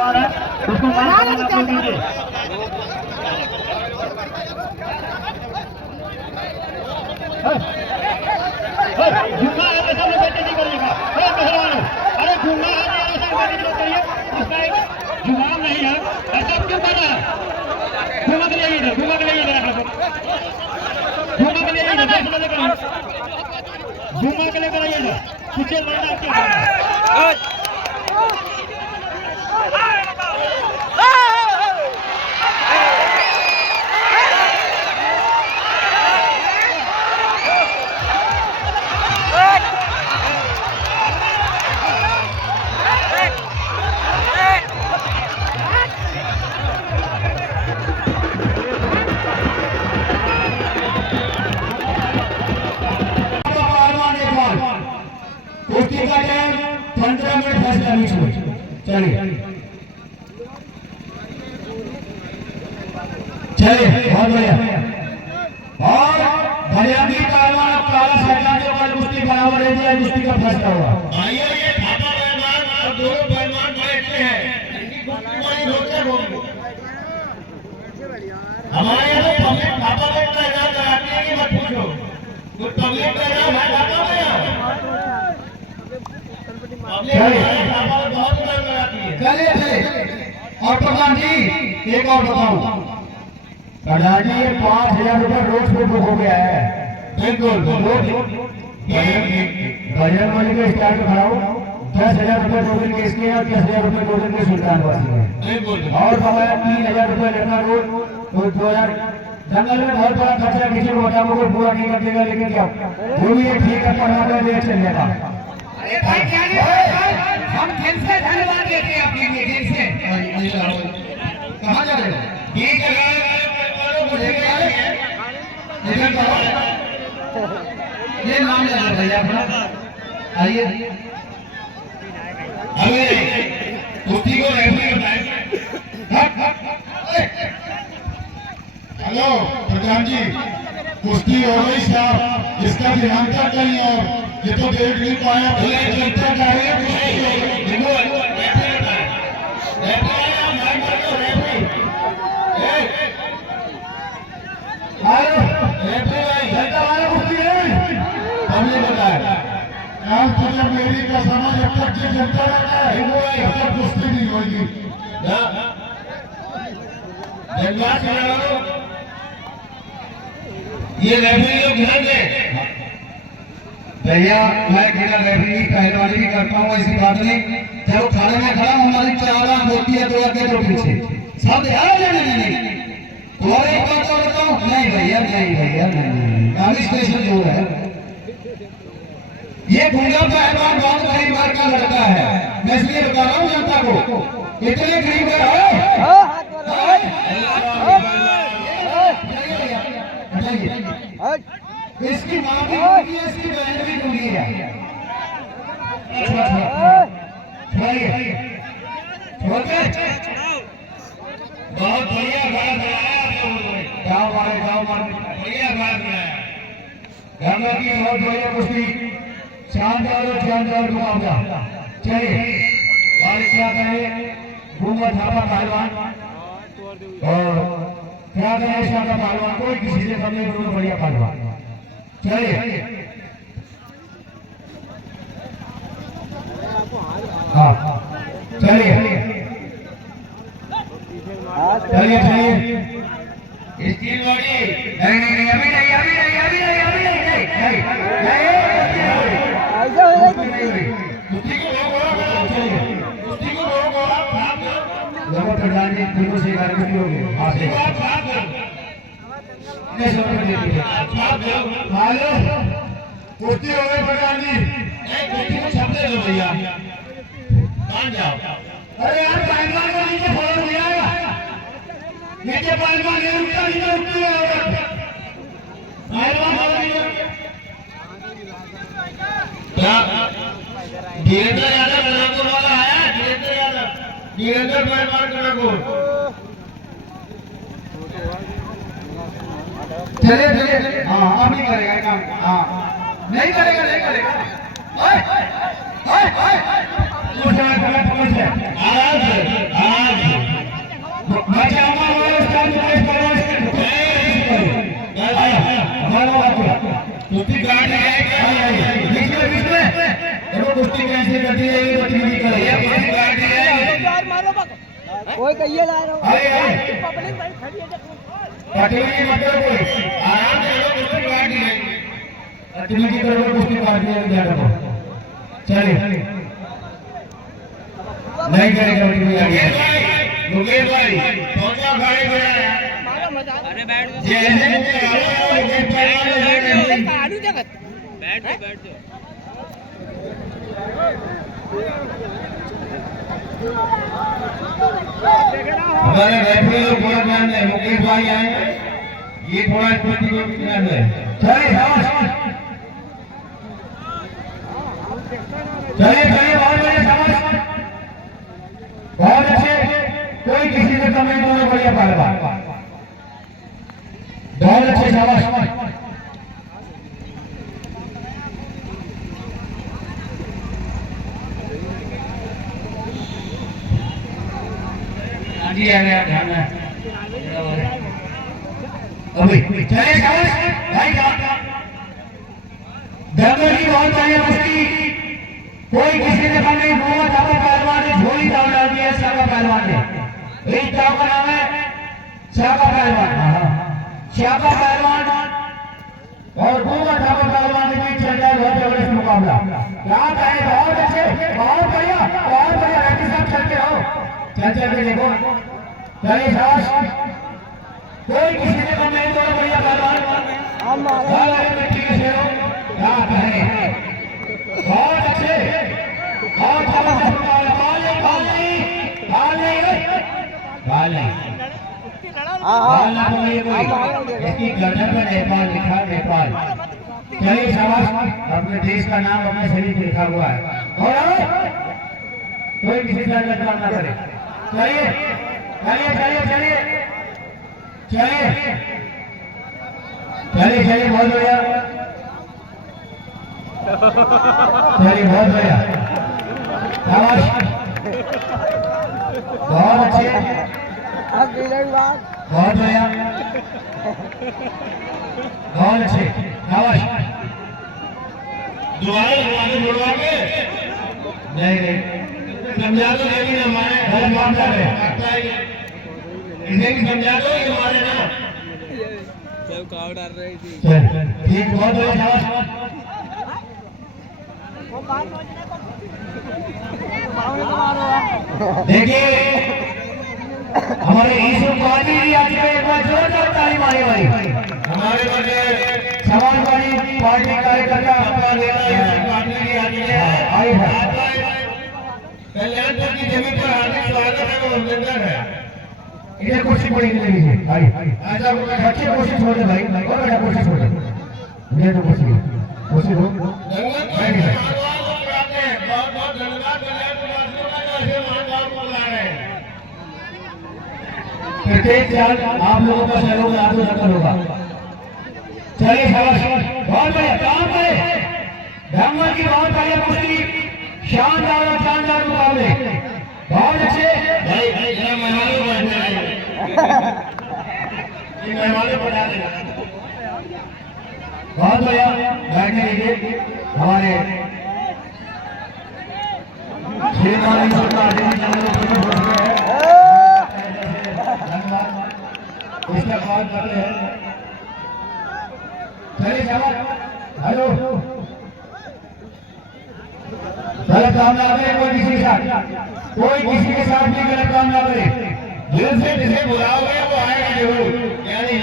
उसको कीजिए। झूठा है सब लोग बेटे नहीं करेगा। पहलवानों, अरे झूठा है ऐसा बेटे करिए, उसका एक जुबान नहीं है, ऐसा क्यों कर रहा है? घूमा के लिए इधर, घूमा के लिए इधर, घूमा के लिए इधर, घूमा के लिए कराइए कुछ लड़ना क्या कुश्ती का टाइम 15 मिनट फैसला बीच में। चलिए चलिए बहुत बढ़िया। और हरियाणवी पहलवान काला सैटा के ऊपर कुश्ती बराबर है, कुश्ती का फैसला हुआ। भाइयों ये थापा पहलवान और दोनों पहलवान बैठते हैं, इनकी कुश्ती वाली रोके बोल हमारे यहाँ तो पब्लिक थापा में का इलाज लगाती है कि मत पूछो, कुछ पब्लिक का इलाज है थापा में। और प्रधान जी एक और बताऊं, प्रधान जी ये 5,000 रुपए रोज पे बुक हो गया है। बिल्कुल बजरंग बली के स्टार पे खड़ा हूँ। 10,000 रुपए 2 दिन के इसके और 10,000 रुपए 2 दिन के सुल्तान वासी है। और हमारा 3,000 रुपए लेना रोज, तो 2,000 जंगल में बहुत बड़ा खर्चा, किसी को बता को पूरा नहीं कर देगा, लेकिन क्या वो भी ठीक है, पढ़ना ले चल जाएगा। हम दिल से धन्यवाद देते हैं आपके लिए, दिल से। कहाँ जा रहे हो? ये नाम ले लो भैया अपना, आइए। कुश्ती को हेलो प्रधान जी, कुश्ती हो गई साहब, इसका ध्यान क्या कहीं और ये तो देख नहीं पाया। जनता का हमने बताया आज तो जब मेरी का समझ अब तक ये जनता रहता है तब तक कुश्ती नहीं होगी। ये रेफरी लोग ध्यान दें भैया, मैं खेला रेफरी पहलवानी भी करता हूँ, ऐसी बात नहीं। जब खाने में खड़ा हमारी 4 आंख होती है, 2 आगे 2 पीछे सब नहीं। और एक बात और बताऊँ, नहीं भैया नहीं, गांधी स्टेशन जो है ये गूंगा पहलवान बहुत गरीब घर का लड़का है, मैं इसलिए बता रहा हूँ जनता को, इतने गरीब घर इसकी माँ भी डूबी है, इसकी बहन भी डूबी है। बहुत बढ़िया बात बनाया, गाँव मारे बढ़िया बात बनाया। गंगा की बहुत बढ़िया कुश्ती, शानदार मुकाबला। चलिए और क्या कहें, घूंगा थापा पहलवान और क्या कहें शानदार पहलवान, कोई किसी से कम नहीं, दोनों बढ़िया पहलवान। चलिए हाँ चलिए स्टील बॉडी नहीं प्रधान जी तीनों से कुश्ती हो गई। कुश्ती हो गई प्रधान जी, कुश्ती में छपले दो भैया, मान जाओ। अरे यार पहलवान को नीचे फोड़ दिया, नीचे पहलवान नहीं उठता, नीचे उठती है पहलवान धीरेन्द्र यादव नागपुर वाला आया, धीरेन्द्र पहलवान नागपुर। चलिए हाँ अब नहीं करेगा काम, हाँ नहीं करेगा। आराम से ओए कहिए ला रहा हूं अरे पब्लिक भाई खड़ी है पटली मत करो कोई आराम से लो कुछ काट दिए पटली की तरफ कुछ काट दिया ध्यान रखो चलिए नहीं करेगा कोई आगे मुकेश भाई पहुंचा गाड़ी में अरे बैठ जैसे मुकेश भाई आलू जगत बैठ जा हमारे रेफरी लोग थोड़ा ध्यान दें मुकेश भाई आए ये थोड़ा स्पर्धी को भी ध्यान दें चलिए चलिए बहुत बढ़िया शाबाश बहुत अच्छे कोई किसी से कम नहीं दोनों बढ़िया पहलवान बहुत अच्छे शाबाश जी आ गया ध्यान अभी चलिए शाबाश भाई का दंगल की बहुत बढ़िया कुश्ती कोई किसी ने कम नहीं मोहम्मद साका पहलवान ने झोली दाव डाल दिया साका पहलवान ने इस दाव का नाम है साका पहलवान साका पहलवान और मोहम्मद साका पहलवान के बीच चल रहा है बहुत जबरदस्त मुकाबला क्या कहे बहुत अच्छे बहुत बढ़िया रैकी साहब चलते हो चल के देखो चलिए शाबाश कोई किसी ने कम नहीं दोनों बढ़िया पहलवान मिट्टी के शेरों क्या कहे बहुत अच्छे बहुत जबरदस्त इसकी गर्दन पर नेपाल लिखा नेपाल चलिए शाबाश अपने देश का नाम अपने शरीर पे लिखा हुआ है और कोई किसी का काम ना करे चलिए चलिए चलिए चलिए चलिए चलिए चलिए बहुत बढ़िया चलिए बहुत बढ़िया शाबाश बहुत अच्छे बहुत बढ़िया बहुत अच्छे शाबाश जुड़वा के नहीं समझा दो लेकिन हमारे घर काम कर रहे इसे भी समझा दो ये हमारे ना सब काव डाल रही थी ठीक बहुत बढ़िया शाबाश देखिए हमारे ईश्वर पाजी जी आज के एक बार जोरदार ताली मारी भाई हमारे बड़े समाजवादी पार्टी कार्यकर्ता पार्टी की आज आई है कल्याणपुर की जमीन पर हार्दिक स्वागत है वो अभिनंदन है इधर कुर्सी पड़ी नहीं है भाई ऐसा बच्चे कुर्सी छोड़ दे भाई और बड़ा कुर्सी छोड़ दे ये तो कुर्सी हो बहुत बहुत धन्यवाद प्रत्येक साल आप लोगों का सहयोग आपको नकल होगा चलिए शाबाश बहुत बढ़िया काम करे धमन की बहुत बढ़िया कुश्ती शानदार और शानदार मुकाबले बहुत अच्छे भाई भाई जरा मेहमानों को ये मेहमानों को बता देना बहुत बढ़िया बैठने लीजिए हमारे श्रीमान इसका बात करते हैं चलिए शाबाश हेलो गलत काम ना करे कोई किसी के साथ भी गलत काम ना करे दिल से जिसे बुलाओगे वो आएगा जरूर क्या नहीं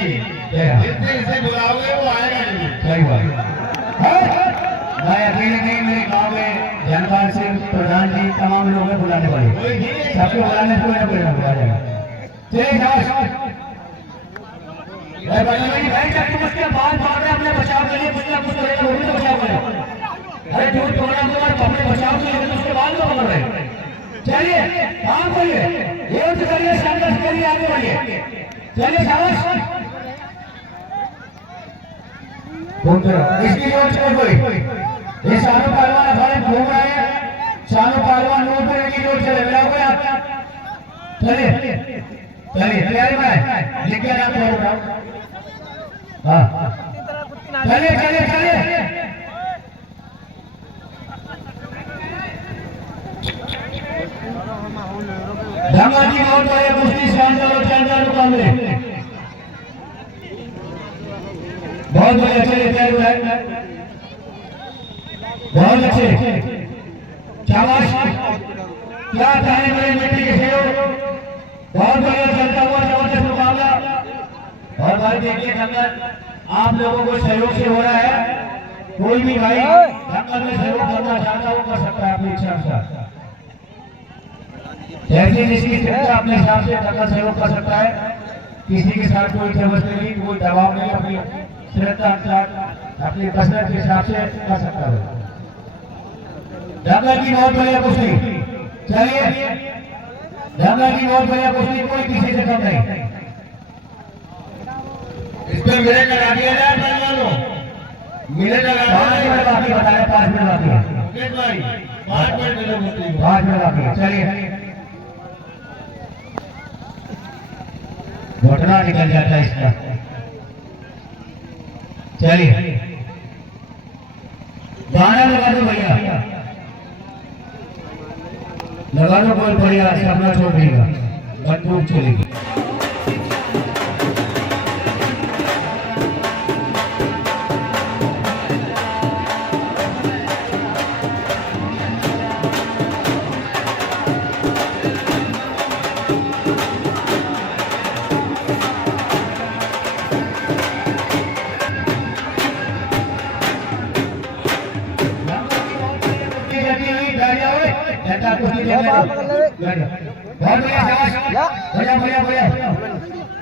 दिल से जिसे बुलाओगे वो आएगा जरूर सही बात मैं अकेले नहीं मेरे गाँव में जनपाल सिंह प्रधान जी तमाम लोग बुलाने वाले सबको बुलाने कोई ना कोई ना बुला जाएगा चलिए शाबाश उसके बाद अपने बचाव के लिए कुछ ना कुछ करेगा वो भी तो बचाव करेगा अरे झूठ प्रोग्राम के बाद अपने बचाव के लिए उसके बाद लोग कर रहे चलिए काम करिए ये तो करिए संघर्ष करिए आगे बढ़िए चलिए शाबाश इसकी जोड़ से कोई ये शानू पहलवान अखाड़े घूम रहे हैं शानू पहलवान रोड पर की जोड़ से लग रहा है चलिए चलिए तैयारी बनाए लिख के नाम बताओ हाँ चलिए चलिए चलिए धमन गंगा जी बहुत बड़े कुश्ती शानदार और शानदार मुकाबले बहुत बढ़िया चले तैयार है बहुत अच्छे शाबाश क्या कहें बड़े मिट्टी के खेलों बहुत बढ़िया चलता हुआ जबरदस्त मुकाबला और भाई देखिए दंगल आप लोगों को सहयोग से हो रहा है कोई भी भाई दंगल में सहयोग करना चाहता हो कर सकता है अपनी इच्छा अनुसार जैसे जिसकी स्थिति अपने हिसाब से दंगल सहयोग कर सकता है किसी के साथ कोई जबरदस्ती नहीं कोई दबाव नहीं अपनी श्रद्धा अनुसार अपनी कसरत के हिसाब से कर सकता है दंगल की बहुत बढ़िया कुश्ती चलिए दंगल की बहुत बढ़िया कुश्ती कोई किसी से कम नहीं इसमें मेरे लगा दिया जाए पहलवानों मेरे लगा 5 मिनट बाकी बताया 5 मिनट बाकी है भाई 5 मिनट 5 मिनट बाकी है चलिए घटना निकल जाता है इसका चलिए गाना लगा दो भैया लगा दो कोई बढ़िया सामना छोड़ देगा बंदूक चलेगी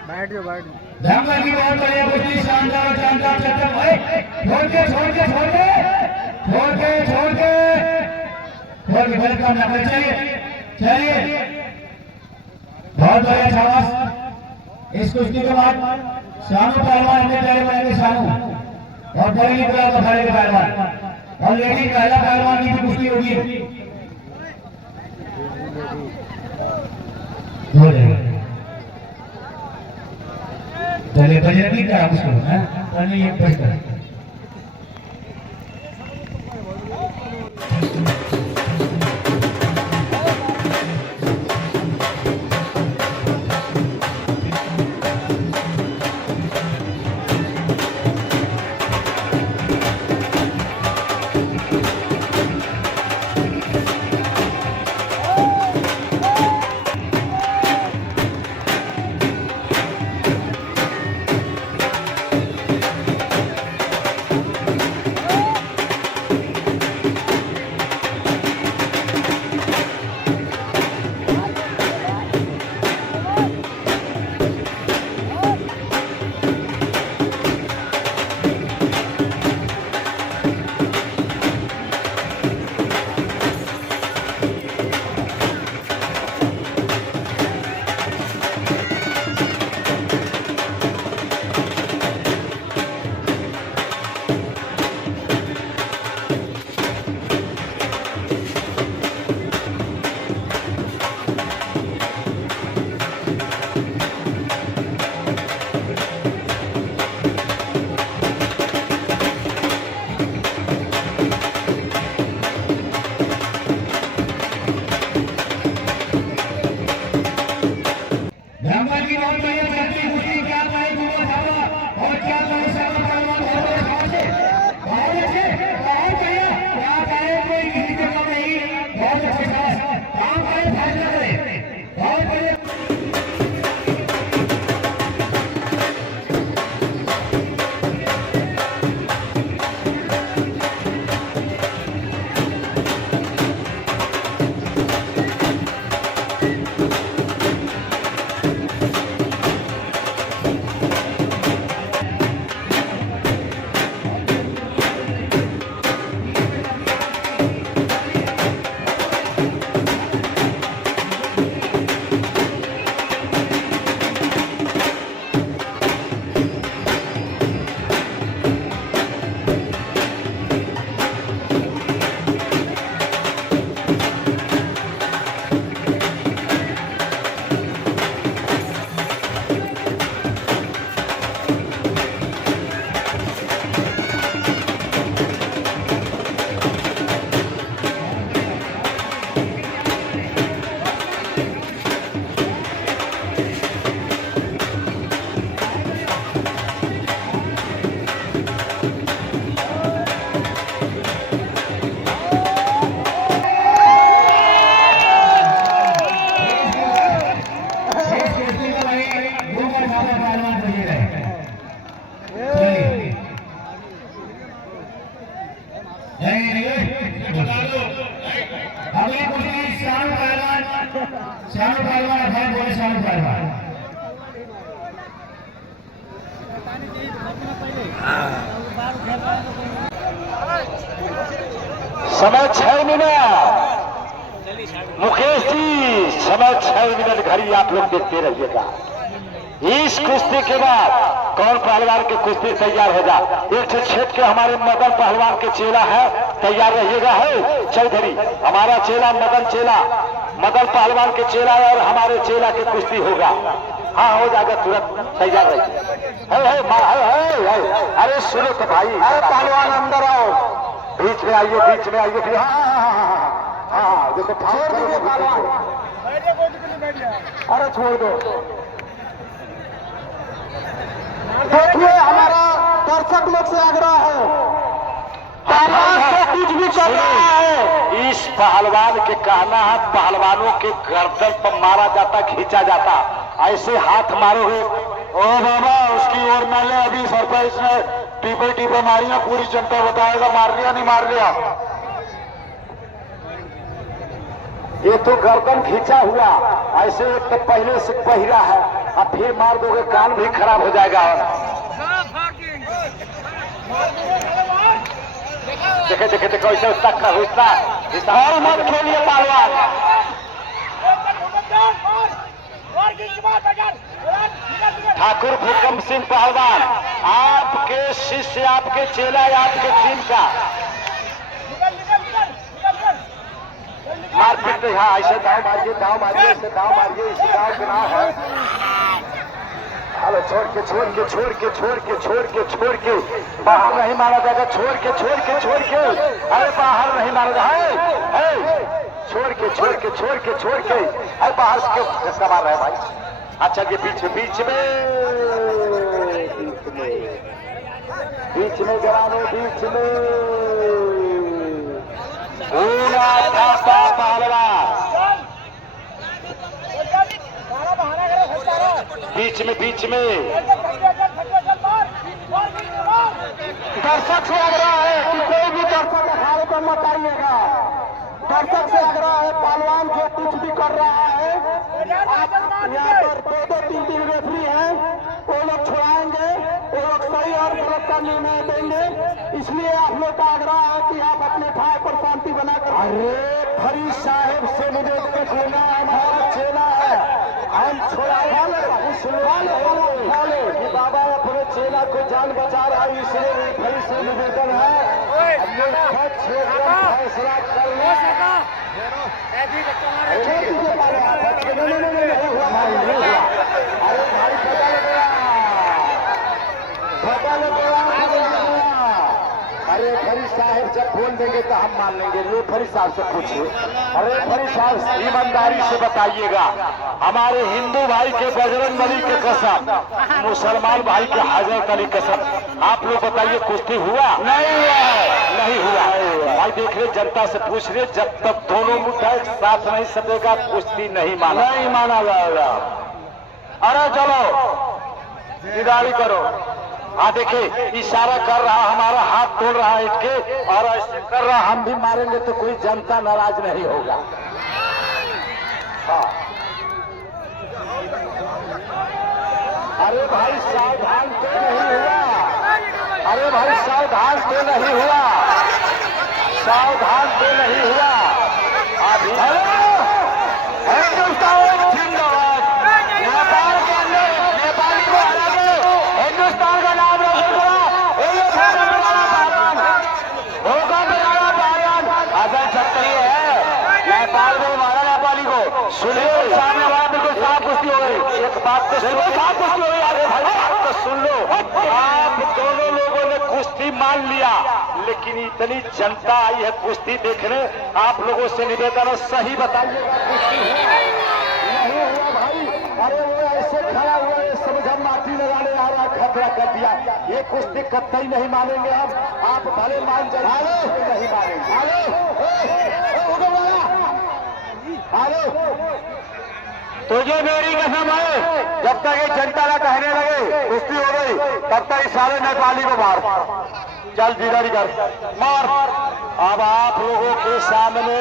बैठ जाओ बैठ दंगल की बहुत बढ़िया कुश्ती शानदार और शानदार चक्कर भाई छोड़ के गलत काम ना करें चलिए बहुत बढ़िया शाबाश इस कुश्ती के बाद शानू पहलवान अपने प्यारे बनेंगे शानू और बड़ी गुलाब का खड़े पहलवान और लेडी पहला पहलवान की भी कुश्ती होगी चलिए बजट भी करा उसको है ये बजट समय 6 मिनट। मुकेश जी समय 6 मिनट घड़ी आप लोग देखते रहिएगा। इस कुश्ती के बाद कौन पहलवान के कुश्ती तैयार हो जा। एक छेद के हमारे मदन पहलवान के चेला है, तैयार रहिएगा। है चौधरी हमारा चेला मदन पहलवान के चेला है और हमारे चेला की कुश्ती होगा। हाँ हो जाएगा, तुरंत तैयार रहिए। अरे सुनो तो भाई, अरे पहलवान अंदर आओ, बीच में आइए फिर। हाँ देखो छोड़ दीजिए पहलवान, अरे छोड़ दो। देखिए हमारा दर्शक लोग से आग्रह है, कुछ भी कर रहा है। इस पहलवान के कहना है पहलवानों के गर्दन पर मारा जाता, खींचा जाता, ऐसे हाथ मारोगे। ओ बाबा उसकी ओर न ले, अभी सरपंच ने टीपे मारिया, पूरी जनता बताएगा मार लिया नहीं मार लिया। ये तो गर्दन खींचा हुआ, ऐसे एक तो पहले से पहिरा है, अब फिर मार दोगे कान भी खराब हो जाएगा। देखे कैसे उसका और मत खेलिए पहलवान। ठाकुर भूकंप सिंह पहलवान, आपके शिष्य, आपके चेला, आपके टीम का मारपीट। यहाँ ऐसे दाव मारिए, ऐसे दाव मारिए, इसी गाँव के नाम है। हेलो छोड़ के बाहर नहीं मारा जाएगा। छोड़ के अरे बाहर नहीं मारा जाए। छोड़ के अरे बाहर क्यों सवार रहे भाई। अच्छा ये बीच में गिराने, बीच में पूरा था पहलवान, बीच में दर्शक से आग्रह है कि कोई भी दर्शक अखाड़े पर मत आइएगा। दर्शक से आग्रह है, पहलवान जो कुछ भी कर रहा है, यहाँ पर 2-3 रेफरी हैं, वो लोग छुड़ाएंगे, वो लोग सही और गलत का निर्णय देंगे। इसलिए आप लोग का आग्रह है कि आप अपने ठाई पर शांति बनाकर। अरे फरीद साहब से मुझे कुछ लेना, हमारा चेला है, हम छुड़ाए कि बाबा अपने चेला को जान बचा रहा है, इसलिए फरीद से निवेदन है फैसला कर लो। अरे भाई पता लग गया। अरे फरीद साहब जब बोल देंगे तो हम मान लेंगे। लो फरीद साहब से पूछिए। अरे फरीद साहब ईमानदारी से बताइएगा, हमारे हिंदू भाई के बजरंग बली के कसम, मुसलमान भाई के हजरत अली कसम, आप लोग बताइए कुश्ती हुआ? नहीं हुआ भाई। देख रहे जनता से पूछ रहे, जब तक दोनों मुद्दा एक साथ नहीं सकेगा कुश्ती नहीं माना जाएगा। अरे चलो निदारी करो। हाँ देखिए इशारा कर रहा, हमारा हाथ तोड़ रहा है इसके, और ऐसे कर रहा, हम भी मारेंगे तो कोई जनता नाराज नहीं होगा। हाँ। अरे भाई सावधान तो नहीं हुआ, अभी नेपाल के अंदर नेपाली को हरा के हिंदुस्तान का नाम रोशन करा। असल छत्री है, नेपाल में मारा नेपाली को। सुनिए सामने हमारा बिल्कुल साफ कुश्ती हो गई। एक बात तो साफ कुश्ती हो गई। अरे भाई बात तो सुन लो, आप दोनों लोगों ने कुश्ती मान लिया, लेकिन इतनी जनता आई है कुश्ती देखने, आप लोगों से निवेदन है सही बताइएगा कुश्ती नहीं हुआ भाई। अरे वो ऐसे खड़ा हुआ है, समझ हम माटी लगाने आ रहा, खतरा कर दिया। ये कुश्ती कतई नहीं मानेंगे हम, आप भले मान जाइए नहीं मानेंगे। तुझे मेरी कसम है, जब तक ये जनता ना कहने लगे कुश्ती हो गई, तब तक इस सारे नेपाली को मार। चल जिधर कर मार। अब आप लोगों के सामने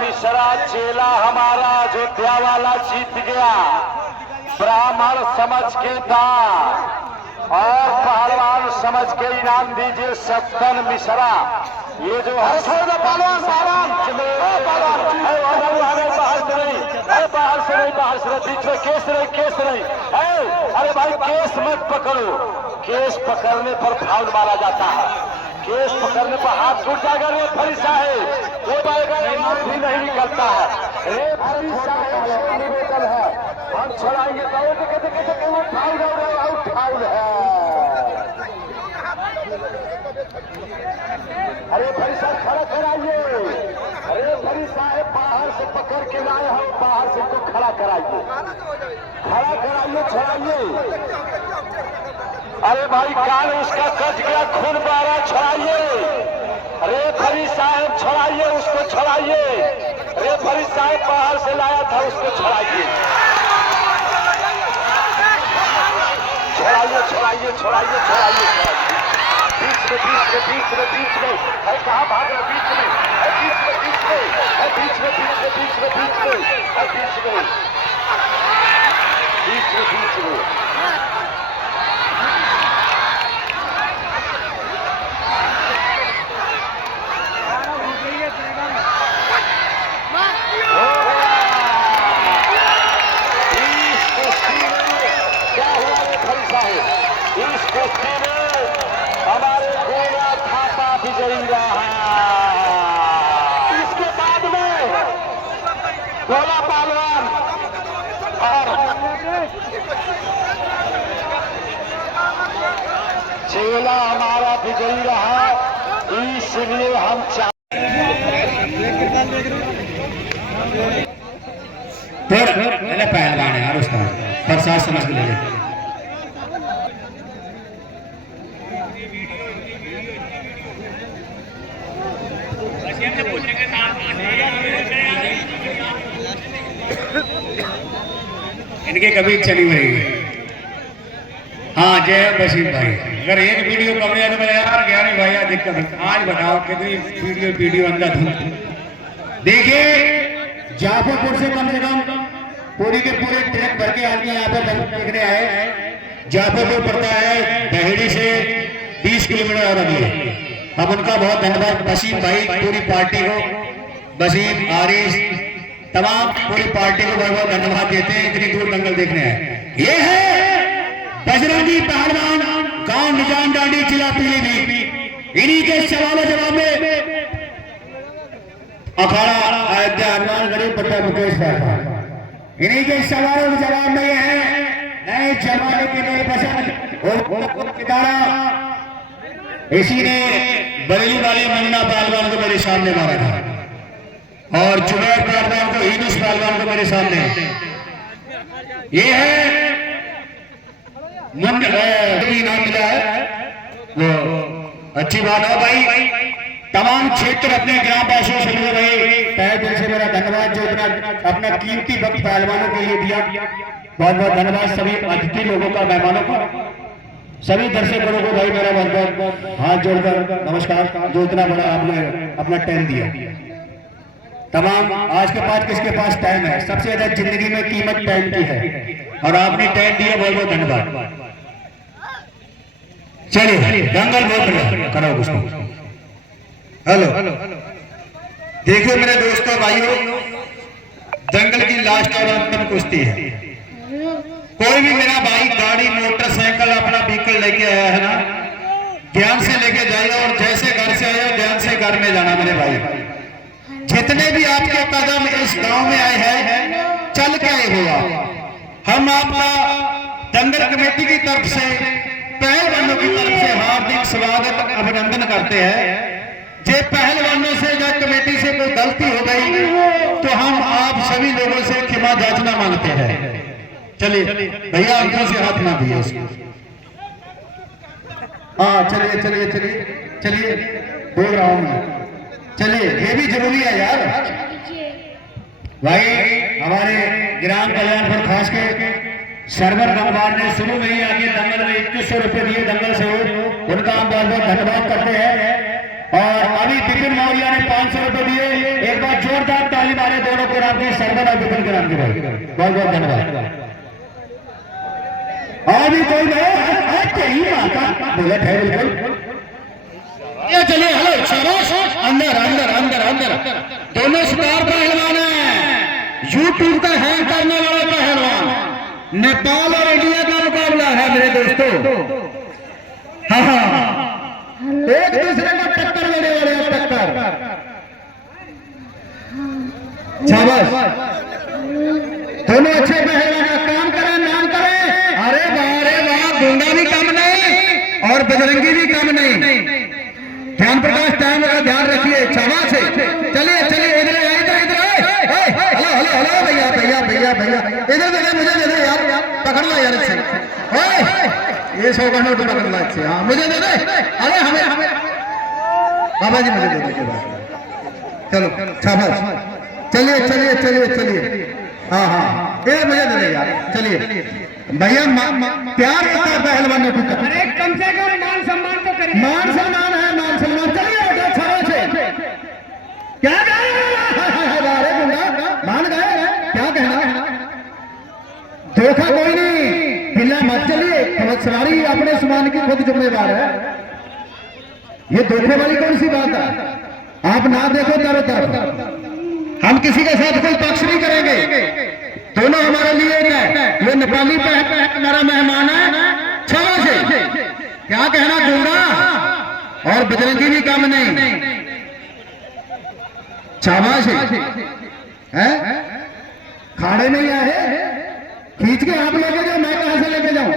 मिश्रा चेला हमारा अयोध्या वाला जीत गया, ब्राह्मण समझ के था। और पहलवान समझ के इनाम दीजिए सत्तन मिश्रा। ये जो है पहलवान साहब बाहर से नहीं, बीच में केस नहीं। अरे भाई केस मत पकड़ो, केस पकड़ने पर फाउल मारा जाता है। केस पकड़ने पर हाथ टूट जाएगा। रेफरी साहब वो भी नहीं निकलता है। रेफरी साहब निवेदन है, हम छड़ाएंगे तो फाउल है। अरे भाई साहब खड़ा कराइए। अरे भाई साहब बाहर से पकड़ के लाए हो, बाहर से तो खड़ा कराइए, छड़ाइए। अरे भाई कान उसका कट गया, खून बह रहा, छड़ाइए। रेफरी साहब छड़ाइए, उसको छड़ाइए। रेफरी साहब बाहर से लाया था, उसको छड़ाइए। बीच में अरे कहाँ भाग रहा? बीच में क्या हुआ रेफरी साहब? इस कुश्ती में हमारे गोला थापा विजयी रहा। इसके बाद में गोला पहलवान और चेला हमारा विजयी रहा। इसलिए हम पहलवान है यार, उसका प्रसाद समझ के ले ले। इनके कभी इच्छा नहीं बनेगी। हाँ जय बशीर भाई, अगर एक वीडियो कम है तो मैं यार ज्ञानी भाई यार दिक्कत है। आज बताओ कितनी वीडियो अंदर देखिए। जाफरपुर से कम पूरी के पूरे ट्रैक भर के आदमी यहाँ पर देखने आए। जाफरपुर पड़ता है बहेड़ी से 20 किलोमीटर और अगले। अब उनका बहुत धन्यवाद बशीर भाई, पूरी पार्टी को, बशीर आरिश तमाम पूरी पार्टी को बहुत बहुत धन्यवाद देते हैं, इतनी दूर दंगल देखने आए। ये है बजरंगी पहलवान, गांव निजाम डांडी, जिला पीलीभीत। इन्हीं के सवाल जवाब में अखाड़ा अयोध्या हनुमान गरीब पट्टा मुकेश पहलवान। इन्हीं के सवाल जवाब में ये है नए जमाने के नए पसंद कितारा। इसी ने बरेली वाले मुन्ना पहलवान को मेरे सामने मारा था और जुबैर पहलवान को, यूनुस पहलवान को मेरे सामने। ये है मुन्ना नाम मिला है, वो अच्छी बात है भाई। तमाम क्षेत्र अपने ग्राम वासियों से मिले रहे, तहे दिल से मेरा धन्यवाद जो इतना अपना कीमती वक्त पहलवानों के लिए दिया। बहुत बहुत धन्यवाद सभी अतिथि लोगों का, मेहमानों का, सभी दर्शकों को भाई मेरा बहुत बहुत हाथ जोड़कर नमस्कार, जो इतना बड़ा आपने अपना टाइम दिया। तमाम आज के पास किसके पास टाइम है? सबसे ज्यादा जिंदगी में कीमत टाइम की है और आपने टाइम दिया, बहुत बहुत धन्यवाद। चलिए दंगल बहुत करो उसको। हेलो देखिए मेरे दोस्तों भाइयों, दंगल की लास्ट और अंतिम कुश्ती है। कोई भी मेरा भाई गाड़ी मोटरसाइकिल अपना व्हीकल लेके आया है ना, ध्यान से लेके जाइए और जैसे घर से आए ध्यान से घर में जाना मेरे भाई। जितने भी आपके कदम इस गांव में आए हैं चल के आए हो आप। हम आपका दंगल कमेटी की तरफ से, पहलवानों की तरफ से हार्दिक स्वागत अभिनंदन करते हैं। जे पहलवानों से या कमेटी से कोई गलती हो गई तो हम आप सभी लोगों से क्षमा याचना मांगते हैं। चलिए भैया आंखों से हाथ ना दिए उसको। हाँ चलिए चलिए चलिए चलिए बोल रहा हूं मैं। चलिए ये भी जरूरी है यार भाई। हमारे ग्राम कल्याणपुर खास के सरवर गंगवार ने शुरू में ही आगे दंगल में 2100 रुपए दिए दंगल से, उनका हम बहुत बहुत धन्यवाद करते हैं। और अभी विपिन मौर्य ने 500 रुपए दिए। एक बार जोरदार ताली मारे दोनों को नाम के, सरवर और विपिन के नाम के भाई, बहुत बहुत धन्यवाद। अभी कोई नहीं तेरी माता बुलेट है बिल्कुल। ये चलिए हेलो शाबाश अंदर अंदर अंदर अंदर दोनों स्टार पहलवान हैं यूट्यूब का हैंग करने वाले पहलवान नेपाल और इंडिया का मुकाबला है मेरे दोस्तों। हाँ हाँ एक दूसरे को टक्कर लेने वाले हैं टक्कर। शाबाश दोनों अच्छे पहलवान काम करें नाम करें। अरे वाह गुंडा भी कम नहीं और बजरंगी भी कम नहीं। ध्यान प्रकाश टाइम का ध्यान रखिए। शाबाश चलिए चलिए इधर हेलो हेलो हेलो भैया भैया भैया भैया इधर दे मुझे दे दे यार पकड़ लो यार इससे ये 100 का नोट पकड़ लो इससे। हाँ मुझे दे दे। अरे हमें बाबा जी मुझे दे दे के बाद चलो शाबाश चलिए चलिए चलिए चलिए। हाँ हाँ ये मुझे दे दे यार चलिए भैया प्यार होता है पहलवानों को। अरे कम से कम मान सम्मान तो करिए। मान सम्मान है मान सम्मान। चलिए से क्या अरे गुंडा मान गए क्या कहना। धोखा कोई नहीं बिल्ला मत चलिए सवारी अपने सामान की खुद जिम्मेवार है। ये धोखे वाली कौन सी बात है। आप ना देखो चारों तरफ हम किसी के साथ कोई पक्ष नहीं करेंगे। दोनों हमारे लिए ये नेपाली हमारा मेहमान है। छवा से क्या कहना गुंडा और बजरंगी भी कम नहीं। शाबाश है खाड़े नहीं आए खींच के आप लेके जाओ मैं कहां से लेके जाऊं।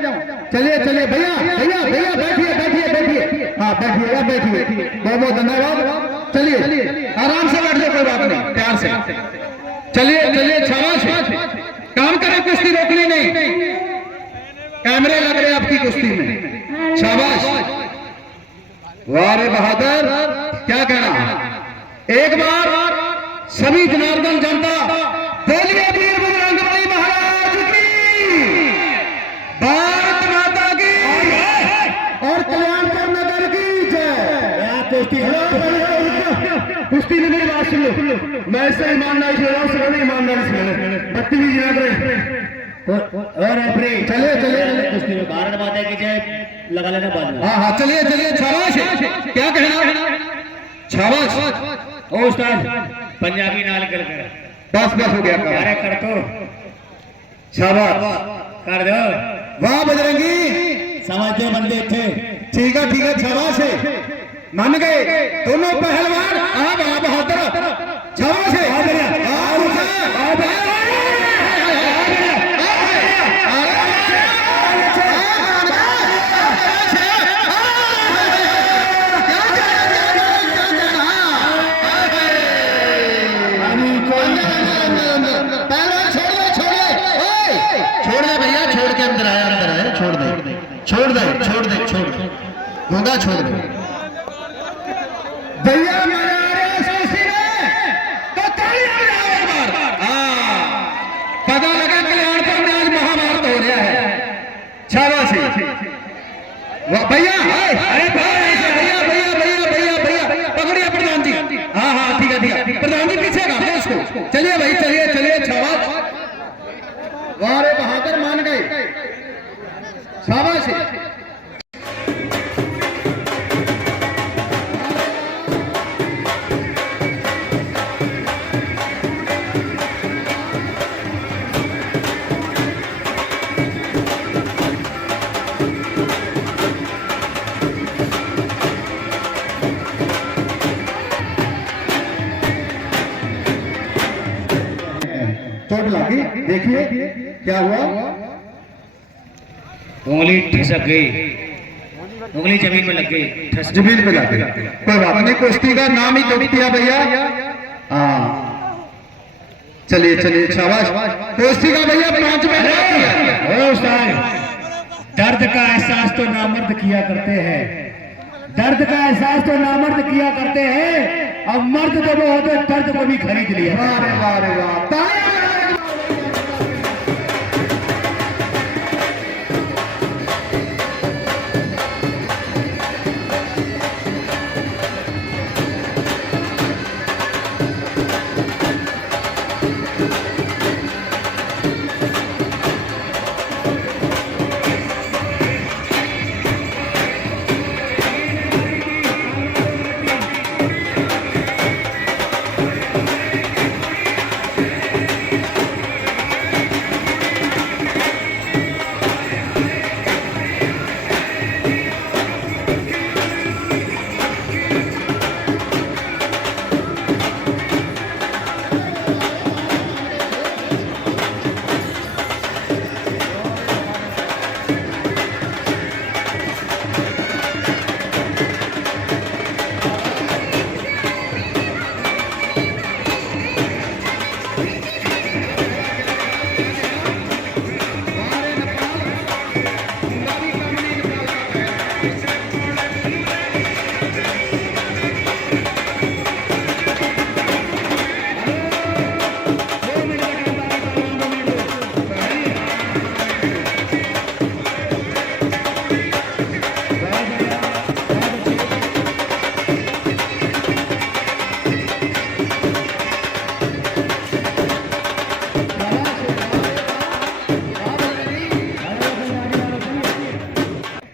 चलिए चलिए भैया भैया भैया बैठिए बैठिए बैठिए। हाँ बैठिए आप बैठिए बहुत बहुत धन्यवाद। चलिए आराम से बैठ जाओ कोई बात नहीं प्यार से। चलिए चलिए शाबाश काम करें कुश्ती रोकनी नहीं। कैमरे लग रहे आपकी कुश्ती में। शाबाश वाह रे बहादुर क्या कहना। एक बार सभी जनार्दन जनता बोलिए वीर बजरंगबली महाराज की भारत माता की और कल्याणपुर नगर की जय। कुश्ती में मेरी बात सुन लो। मैं ऐसे ईमानदारी से रहा हूँ ईमानदारी से बदतमीजी ना करें। और चलिए चलिए कुश्ती में भारत माता की जय लगा लेना बाद में। हाँ हाँ चलिए चलिए शाबाश क्या कहना। शाबाश ओ उस्ताद पंजाबी नाल कर बस बस हो गया काम। अरे कर तो शाबाश कर दो। वाह बजरंगी समझते बंदे थे। ठीक है शाबाश है मान गए दोनों पहलवान। आप बहादुर शाबाश छोड़ दे होगा छोड़ दे भैया मेरे आ रहे हैं कुश्ती में तो तालियां बजाओ एक बार। पता लगा कल्याणपुर में आज महाभारत हो रहा है। शाबाश भैया अरे भैया भैया भैया भैया भैया पकड़िए प्रधान जी। हाँ हाँ ठीक है प्रधान जी पीछे कर दो उसको। चलिए भाई चलिए चलिए शाबाश वाह रे बहादुर मान गए। शाबाश चोट लगी देखिए क्या हुआ। उंगली ठिसक गई। उंगली जमीन में लग गई। जमीन पे लग गई कोई बात नहीं। कुश्ती का नाम ही तो किया भैया। हाँ चलिए चलिए शाबाश कुश्ती का भैया 5 मिनट। दर्द का एहसास तो नामर्द किया करते हैं। दर्द का एहसास तो नामर्द किया करते हैं। अब मर्द जब हो तो दर्द को भी खरीद लिया। वाह रे वाह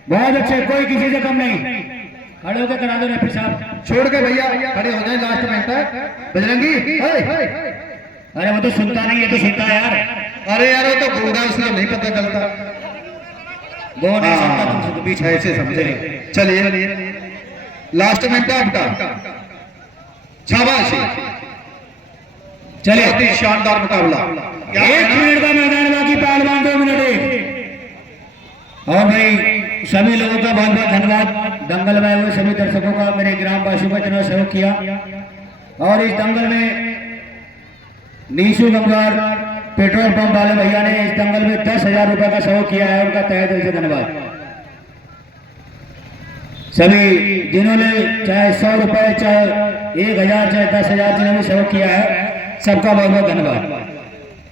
बहुत अच्छे, कोई किसी से कम नहीं। खड़े होकर करा दो रेफरी साहब। छोड़ के भैया खड़े हो जाए, लास्ट में है बजरंगी। अरे वो तो सुनता नहीं है, तो सुनता है यार। अरे यार वो तो बूढ़ा, उसको नहीं पता चलता। वो नहीं सुनता, तुम तो बीच ऐसे समझे। चलिए लास्ट में आपका शाबाश, चलिए बहुत ही शानदार मुकाबला। 1 मिनट का मैदान बाकी, पहलवान 2 मिनट एक। और भाई सभी लोगों का बहुत बहुत धन्यवाद। दंगल में हुए सभी दर्शकों का, मेरे ग्रामवासियों का जिन्होंने सहयोग किया। और इस दंगल में नीशू गंगार पेट्रोल पंप वाले भैया ने इस दंगल में 10,000 रुपए का सहयोग किया है, उनका तहे दिल से धन्यवाद। सभी जिन्होंने चाहे 100 रुपए, चाहे 1,000, चाहे 10,000 जिन्होंने सहयोग किया है, सबका बहुत बहुत धन्यवाद।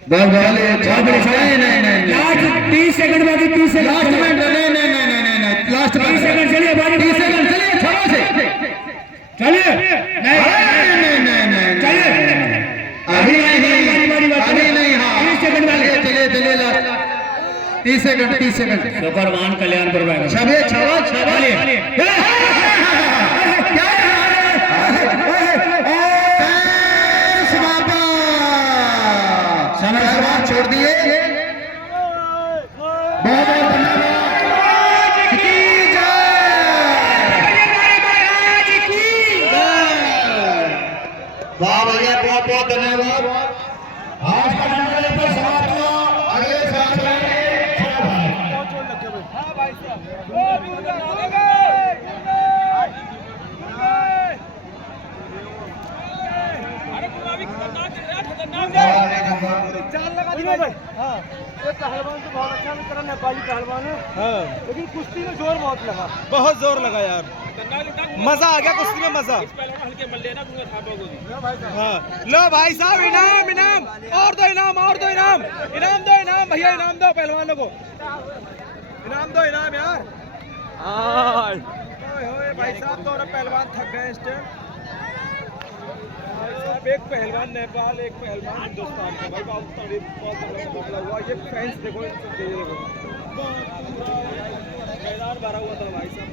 बहुत बहुत 30 सेकंड बाकी, 30 सेकंड लास्ट में लास्ट 30 सेकंड चलिए, 30 सेकंड चलिए, छवा से चलिए। नहीं चलिए अभी नहीं, हाँ 30 सेकंड वाले। चलिए last 30 second, 30 second. Superman Kalyanpur में छवे छवा छवा छोड़ दिए। बहुत बहुत धन्यवाद। वाह भैया, बहुत बहुत धन्यवाद। आज का दंगल पर समाप्त हुआ। अगले साल हाँ, ये पहलवान तो बहुत अच्छा है, नेपाली पहलवान है। हाँ, लेकिन कुश्ती में जोर बहुत लगा, बहुत जोर लगा यार। मजा आ गया कुश्ती में, मजा। हाँ, लो भाई साहब, इनाम इनाम और दो, इनाम और दो, इनाम इनाम दो, इनाम भैया, इनाम दो पहलवानों को, इनाम दो, इनाम यार। भाई साहब तो पहलवान थक गए इस टाइम। एक पहलवान नेपाल, एक पहलवान हिंदुस्तान का। भाई बहुत मुकाबला हुआ। ये फैंस देखो, मैदान भरा हुआ था भाई साहब।